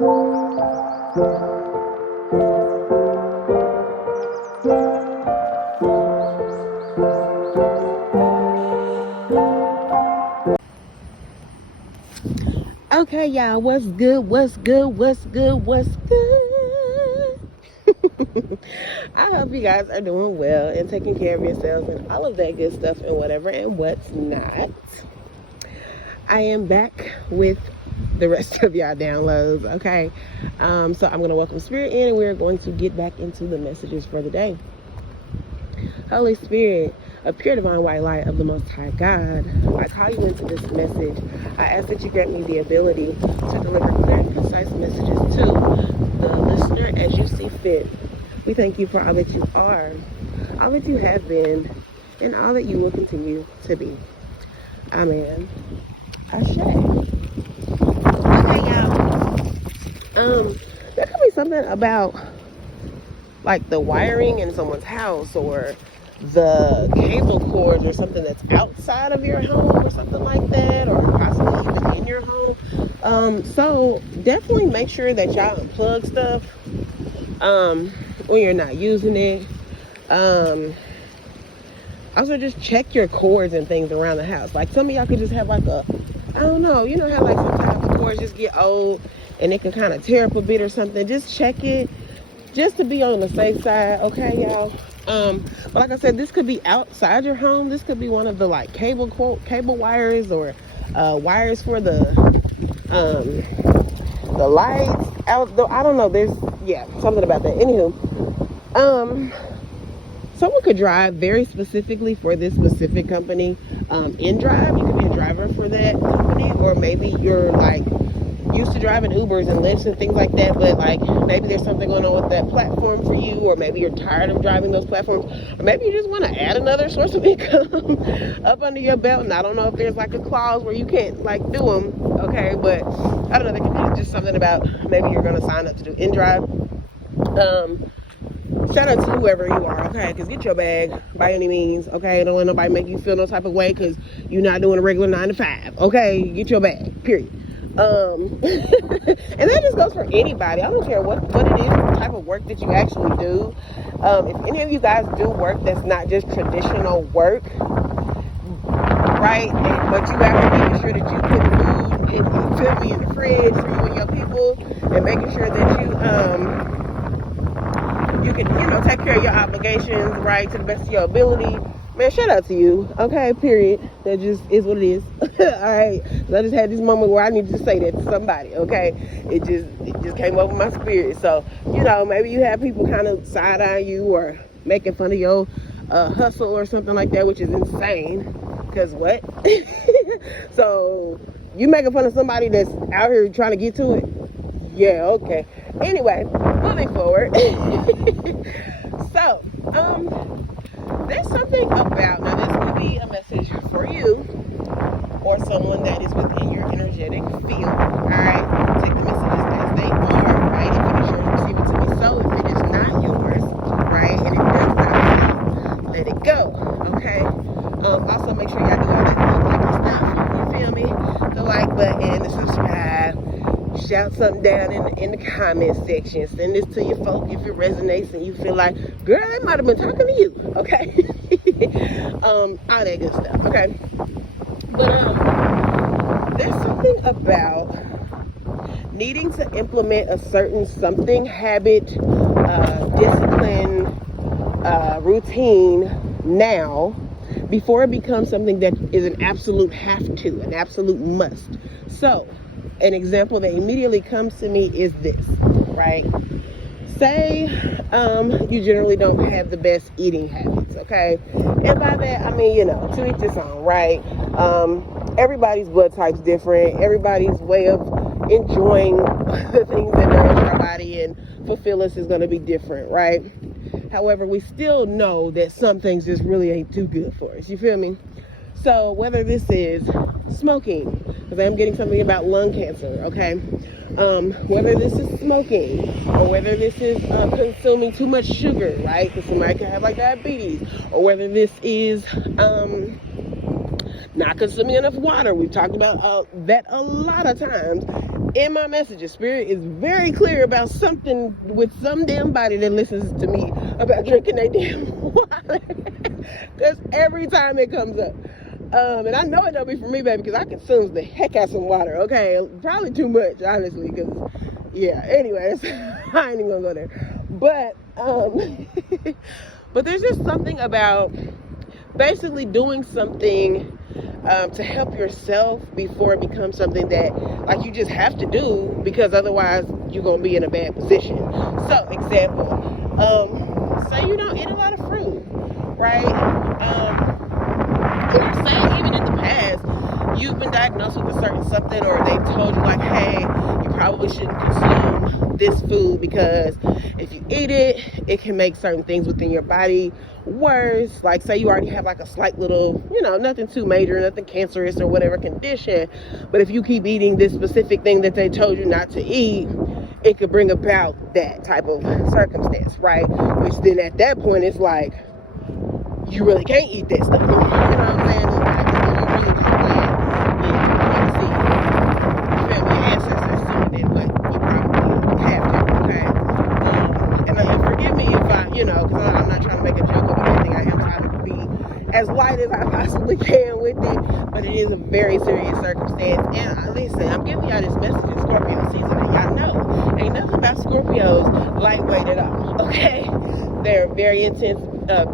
Okay, y'all, what's good? I hope you guys are doing well and taking care of yourselves and all of that good stuff and whatever and what's not. I am back with the rest of y'all downloads, okay? So I'm going to welcome Spirit in, and we're going to get back into the messages for the day. Holy Spirit, a pure divine white light of the Most High God, I call you into this message. I ask that you grant me the ability to deliver clear and concise messages to the listener as you see fit. We thank you for all that you are, all that you have been, and all that you will continue to be. Amen. Ashe. Okay, y'all. There could be something about like the wiring in someone's house or the cable cords or something that's outside of your home or something like that, or possibly even in your home. So definitely make sure that y'all unplug stuff when you're not using it. Also just check your cords and things around the house. Like some of y'all could just have like a, I don't know, you know how like sometimes the cords just get old and it can kind of tear up a bit or something. Just check it just to be on the safe side, okay, y'all? But like I said, this could be outside your home. This could be one of the like cable wires or wires for the lights out. I don't know. There's something about that. Anywho, someone could drive very specifically for this specific company. In drive, you could be a driver for that company, or maybe you're like used to driving Ubers and Lyfts and things like that, but like maybe there's something going on with that platform for you, or maybe you're tired of driving those platforms, or maybe you just want to add another source of income up under your belt. And I don't know if there's like a clause where you can't like do them, okay, but I don't know, there could be just something about maybe you're going to sign up to do InDrive. Shout out to whoever you are, okay, because get your bag by any means, okay? Don't let nobody make you feel no type of way because you're not doing a regular 9 to 5, okay? Get your bag, period. And that just goes for anybody. I don't care what it is, the type of work that you actually do. If any of you guys do work that's not just traditional work, right? But you have to make sure that you put food in the fridge for you and your people, and making sure that you can, take care of your obligations, right, to the best of your ability. Man, shout out to you, okay, period. That just is what it is. Alright, so I just had this moment where I need to say that to somebody, okay? It just came over my spirit. So, maybe you have people kind of side-eye you or making fun of your hustle or something like that, which is insane, because what? So, you making fun of somebody that's out here trying to get to it? Yeah, okay. Anyway, moving forward. So, there's something about, now this could be a message for you or someone that is within your energetic field, alright? Take the messages as they are, right? If it is yours, receive it to be so. If it is not yours, right, and it does not, let it go, okay? Also make sure y'all do all that stuff, you feel me? The like button, the subscribe. Shout something down in the comment section. Send this to your folk if it resonates and you feel like, girl, they might have been talking to you, okay? All that good stuff, okay? But there's something about needing to implement a certain something, habit, discipline, routine now before it becomes something that is an absolute have to, an absolute must. So, an example that immediately comes to me is this, right? Say you generally don't have the best eating habits, okay? And by that, I mean, to each his own, right? Everybody's blood type's different. Everybody's way of enjoying the things that nourish our body and fulfill us is going to be different, right? However, we still know that some things just really ain't too good for us. You feel me? So whether this is smoking, because I'm getting something about lung cancer, okay? Whether this is smoking, or whether this is consuming too much sugar, right? Because somebody can have like diabetes, or whether this is not consuming enough water. We've talked about that a lot of times. in my messages, Spirit is very clear about something with some damn body that listens to me about drinking their damn water. Because every time it comes up. And I know it don't be for me, baby, because I consume the heck out some water, okay? Probably too much, honestly, because, yeah, anyways, I ain't even gonna go there. But, but there's just something about basically doing something to help yourself before it becomes something that, like, you just have to do, because otherwise you're gonna be in a bad position. So, example, say you don't eat a lot of fruit, right? And say even in the past you've been diagnosed with a certain something, or they've told you like, hey, you probably shouldn't consume this food because if you eat it, it can make certain things within your body worse. Like, say you already have like a slight little, nothing too major, nothing cancerous or whatever condition, but if you keep eating this specific thing that they told you not to eat, it could bring about that type of circumstance, right? Which then at that point it's like, you really can't eat that stuff. You know what I'm saying? You really can't family ancestors sooner than what you probably have to, okay? And forgive me if I, because I'm not trying to make a joke of anything. I am trying to be as light as I possibly can with it, but it is a very serious circumstance. And listen, I'm giving y'all this message in Scorpio season, and y'all know ain't nothing about Scorpios lightweight at all, okay? They're very intense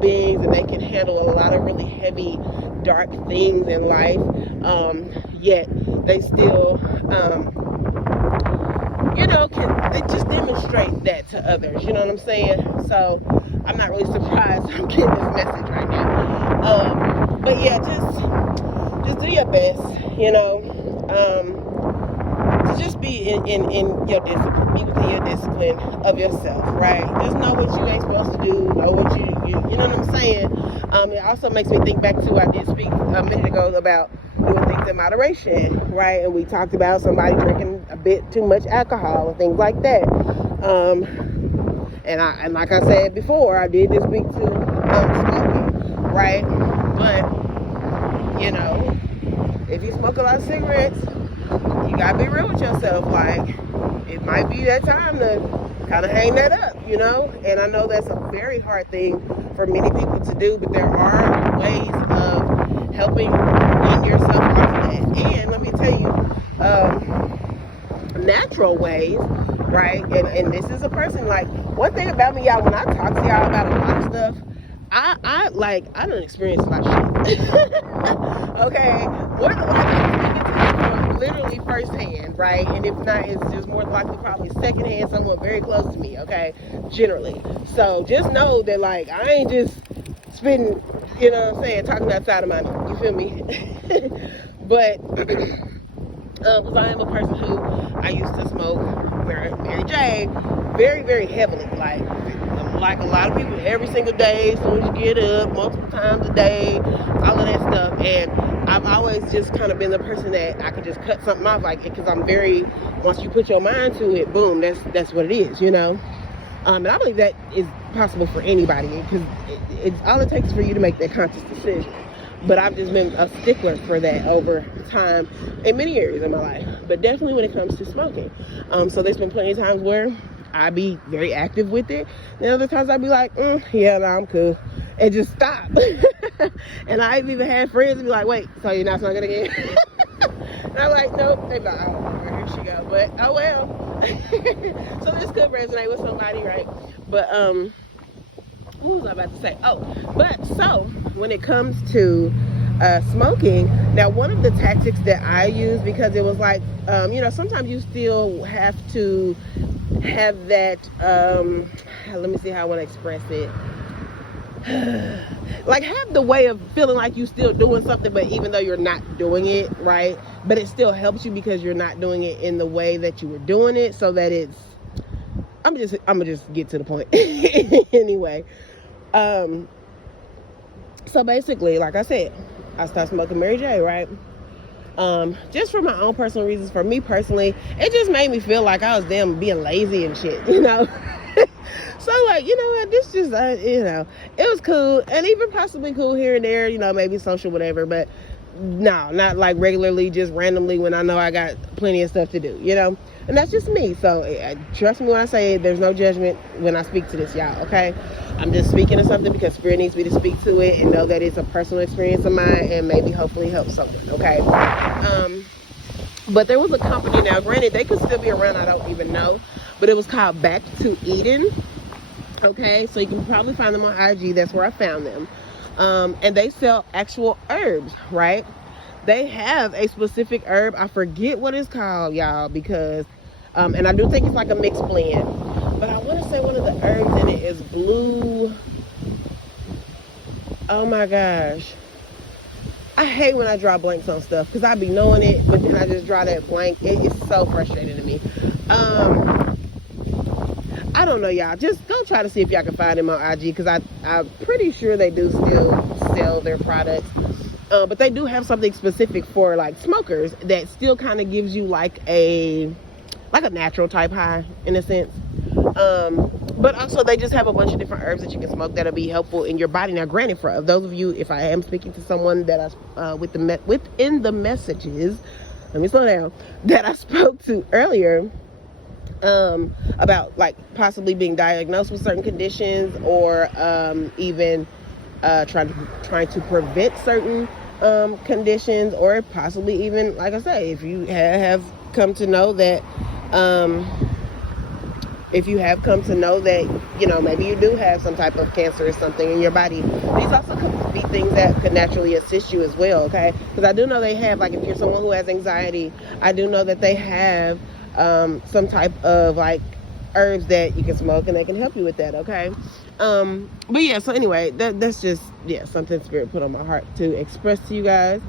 beings, and they can handle a lot of really heavy, dark things in life, yet they still they just demonstrate that to others, you know what I'm saying? So I'm not really surprised I'm getting this message right now, but yeah, just do your best, to just be in your discipline, be within your discipline of yourself, right? Just know what you ain't supposed to do, know what you know what I'm saying? It also makes me think back to, I did speak a minute ago about doing things in moderation, right? And we talked about somebody drinking a bit too much alcohol and things like that. And like I said before, I did just speak to smoking, right? But if you smoke a lot of cigarettes, you gotta be real with yourself. Like, it might be that time to kind of hang that up, and I know that's a very hard thing for many people to do, but there are ways of helping get yourself off of that. And let me tell you, natural ways, right? And this is a person, like, one thing about me, y'all, when I talk to y'all about a lot of stuff, I don't experience a lot of shit. Okay, more than likely literally firsthand, right? And if not, it's just more likely probably secondhand, someone very close to me, okay? Generally. So just know that, like, I ain't just spitting, talking outside of my mouth, you feel me? But because I am a person who, I used to smoke Mary J very, very heavily, like a lot of people, every single day, as soon as you get up, multiple times a day, all of that stuff. And I've always just kind of been the person that I could just cut something off, like, because I'm very, once you put your mind to it, boom, that's what it is, And I believe that is possible for anybody, because it's all it takes for you to make that conscious decision. But I've just been a stickler for that over time in many areas of my life, but definitely when it comes to smoking. So there's been plenty of times where I be very active with it, and other times I'd be like, yeah, no, I'm cool, and just stop. And I've even had friends be like, wait, so you're not smoking again? And I'm like, nope. They be like, oh, here she go. But oh well. So this could resonate with somebody, right? But what was I about to say? Oh, but so when it comes to smoking, now one of the tactics that I use, because it was like, sometimes you still have to have that, let me see how I want to express it. Like, have the way of feeling like you're still doing something, but even though you're not doing it, right? But it still helps you because you're not doing it in the way that you were doing it, so that it's, I'm gonna just get to the point. Anyway, so basically, like I said, I started smoking Mary J, right? Just for my own personal reasons. For me personally, it just made me feel like I was damn being lazy and shit, So, like, what, this just, it was cool, and even possibly cool here and there, maybe social, whatever, but No, not like regularly, just randomly when I know I got plenty of stuff to do, you know? And that's just me. So trust me when I say there's no judgment when I speak to this, y'all, okay? I'm just speaking to something because Spirit needs me to speak to it and know that it's a personal experience of mine and maybe hopefully help someone, okay? But there was a company, now granted, they could still be around, I don't even know, but it was called Back to Eden, okay? So you can probably find them on IG. That's where I found them. And they sell actual herbs, right? They have a specific herb. I forget what it's called, y'all, because, and I do think it's like a mixed blend. But I want to say one of the herbs in it is blue. Oh my gosh. I hate when I draw blanks on stuff because I be knowing it, but then I just draw that blank. It is so frustrating to me. I don't know, y'all. Just go try to see if y'all can find them on IG because I'm pretty sure they do still sell their products. But they do have something specific for like smokers that still kind of gives you like a natural type high in a sense. But also they just have a bunch of different herbs that you can smoke that'll be helpful in your body. Now, granted, for those of you, if I am speaking to someone that within the messages, let me slow down, that I spoke to earlier, about like possibly being diagnosed with certain conditions or even trying to prevent certain conditions, or possibly even, like I say, if you have come to know that you know, maybe you do have some type of cancer or something in your body, these also could be things that could naturally assist you as well, okay? Because I do know they have, like, if you're someone who has anxiety, I do know that they have some type of like herbs that you can smoke and they can help you with that, okay? But yeah, so anyway, that's just, yeah, something Spirit put on my heart to express to you guys.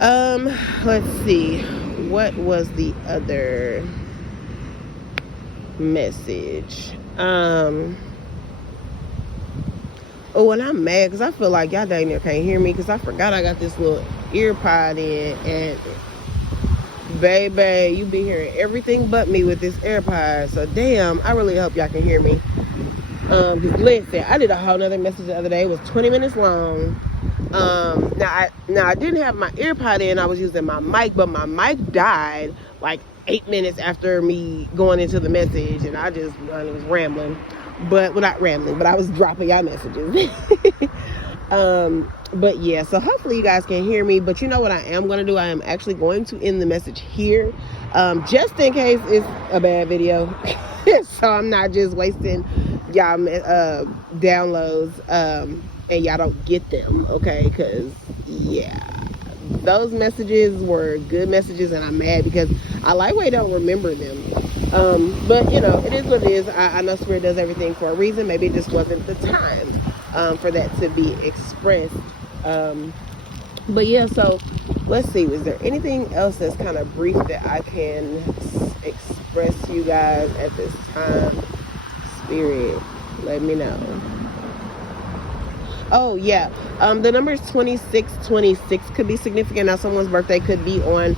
Let's see, what was the other message? Oh, and I'm mad because I feel like y'all dang near can't hear me because I forgot I got this little ear pod in, and baby, you be hearing everything but me with this AirPod. So damn, I really hope y'all can hear me. Listen, I did a whole nother message the other day. It was 20 minutes long. Now I didn't have my AirPod in. I was using my mic, but my mic died like 8 minutes after me going into the message, and I was rambling. But, well, not rambling, but I was dropping y'all messages. But yeah, so hopefully you guys can hear me. But you know what I am going to do? I am actually going to end the message here, just in case it's a bad video. So I'm not just wasting y'all downloads, and y'all don't get them, okay? Because, yeah, those messages were good messages, and I'm mad because I lightweight don't remember them. But, you know, it is what it is. I know Spirit does everything for a reason. Maybe it just wasn't the time for that to be expressed. But yeah, so let's see, is there anything else that's kind of brief that I can express to you guys at this time? Spirit, let me know. Oh yeah, the numbers 2626 could be significant. Now someone's birthday could be on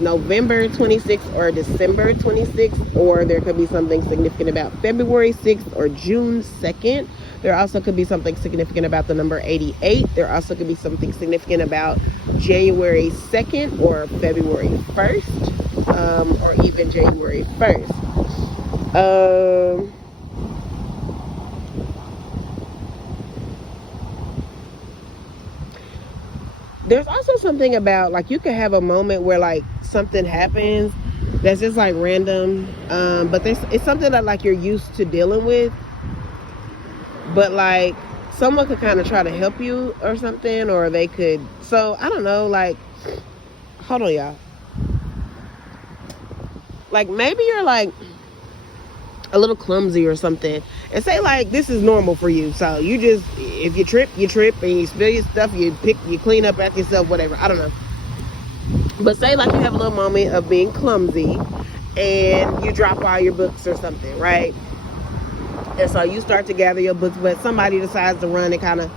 November 26th or December 26th, or there could be something significant about February 6th or June 2nd. There also could be something significant about the number 88. There also could be something significant about January 2nd or February 1st, or even January 1st. There's also something about, like, you could have a moment where, like, something happens that's just, like, random, but it's something that, like, you're used to dealing with, but, like, someone could kind of try to help you or something, or they could, so, I don't know, like, hold on, y'all. Like, maybe you're, like, a little clumsy or something, and say, like, this is normal for you, so you just, if you trip, and you spill your stuff, you clean up after yourself, whatever, I don't know. But say, like, you have a little moment of being clumsy and you drop all your books or something, right? And so you start to gather your books, but somebody decides to run and kind of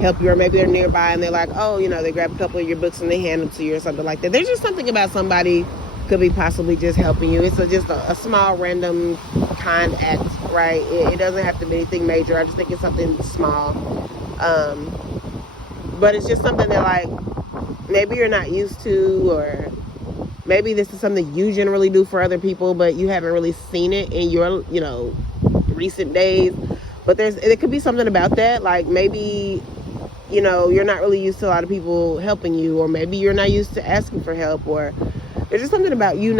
help you, or maybe they're nearby and they're like, oh, you know, they grab a couple of your books and they hand them to you or something like that. There's just something about somebody could be possibly just helping you. It's just a small, random, kind act, right? It doesn't have to be anything major. I just think it's something small. but it's just something that like maybe you're not used to, or maybe this is something you generally do for other people, but you haven't really seen it in your, recent days. But it could be something about that. Like maybe, you're not really used to a lot of people helping you, or maybe you're not used to asking for help, or there's just something about you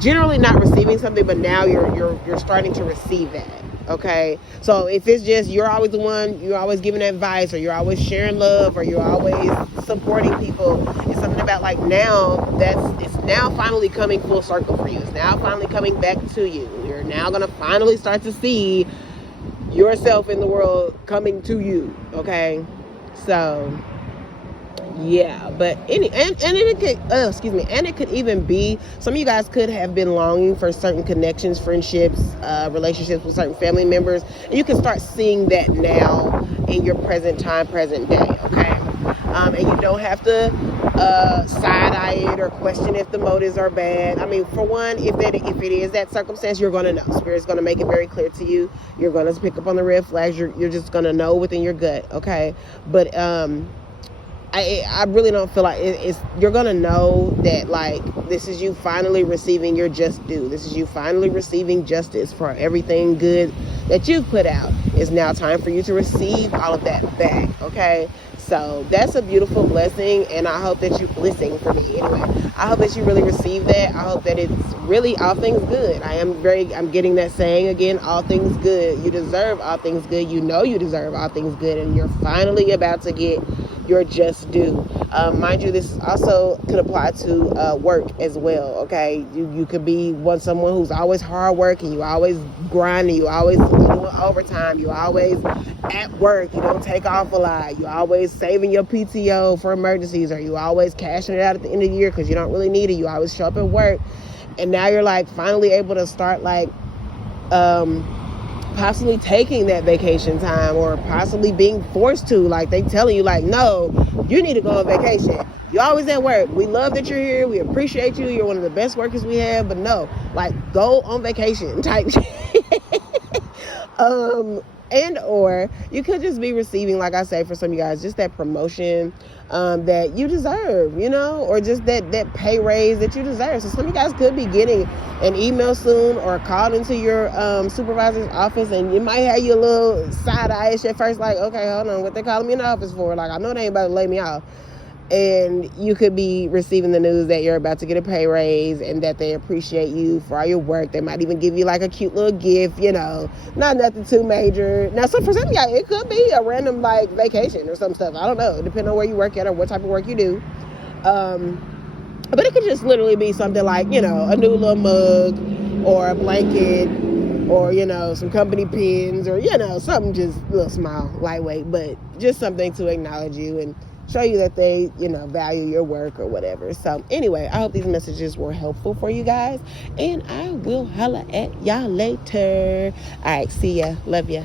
generally not receiving something, but now you're starting to receive that. Okay, so if it's just you're always the one, you're always giving advice, or you're always sharing love, or you're always supporting people, it's something about like now it's now finally coming full circle for you. It's now finally coming back to you. You're now gonna finally start to see yourself in the world coming to you. Okay, so yeah, but it could even be some of you guys could have been longing for certain connections, friendships, relationships with certain family members, and you can start seeing that now in your present day. Okay, and you don't have to side-eye it or question if the motives are bad. I mean, for one, if it is that circumstance, you're going to know. Spirit's going to make it very clear to you. You're going to pick up on the red flags. You're just going to know within your gut. Okay, but I really don't feel like you're gonna know that like this is you finally receiving your just due. This is you finally receiving justice for everything good that you've put out. It's now time for you to receive all of that back. Okay, so that's a beautiful blessing, and I hope that you blessing for me anyway. I hope that you really receive that. I hope that it's really all things good. I'm getting that saying again, all things good. You deserve all things good. You know you deserve all things good, and you're finally about to get your just due. Mind you, this also could apply to work as well. Okay, you could be someone who's always hard working, you always grinding, you always doing overtime, you always at work, you don't take off a lot, you always saving your PTO for emergencies, or you always cashing it out at the end of the year because you don't really need it. You always show up at work, and now you're like finally able to start like possibly taking that vacation time, or possibly being forced to, like they telling you like, no, you need to go on vacation. You're always at work. We love that you're here. We appreciate you. You're one of the best workers we have, but no, like go on vacation type and or you could just be receiving, like I say, for some of you guys, just that promotion that you deserve, or just that pay raise that you deserve. So some of you guys could be getting an email soon, or called into your supervisor's office, and it might have you a little side-eye-ish at first, like, okay, hold on, what they calling me in the office for? Like, I know they ain't about to lay me off. And you could be receiving the news that you're about to get a pay raise, and that they appreciate you for all your work. They might even give you like a cute little gift, not nothing too major. Now, so for some of y'all, it could be a random like vacation or some stuff. I don't know, depending on where you work at or what type of work you do. But it could just literally be something like, a new little mug, or a blanket, or, some company pins, or, something just a little small, lightweight, but just something to acknowledge you and show you that they, value your work or whatever. So anyway, I hope these messages were helpful for you guys, and I will holla at y'all later. All right, see ya. Love ya.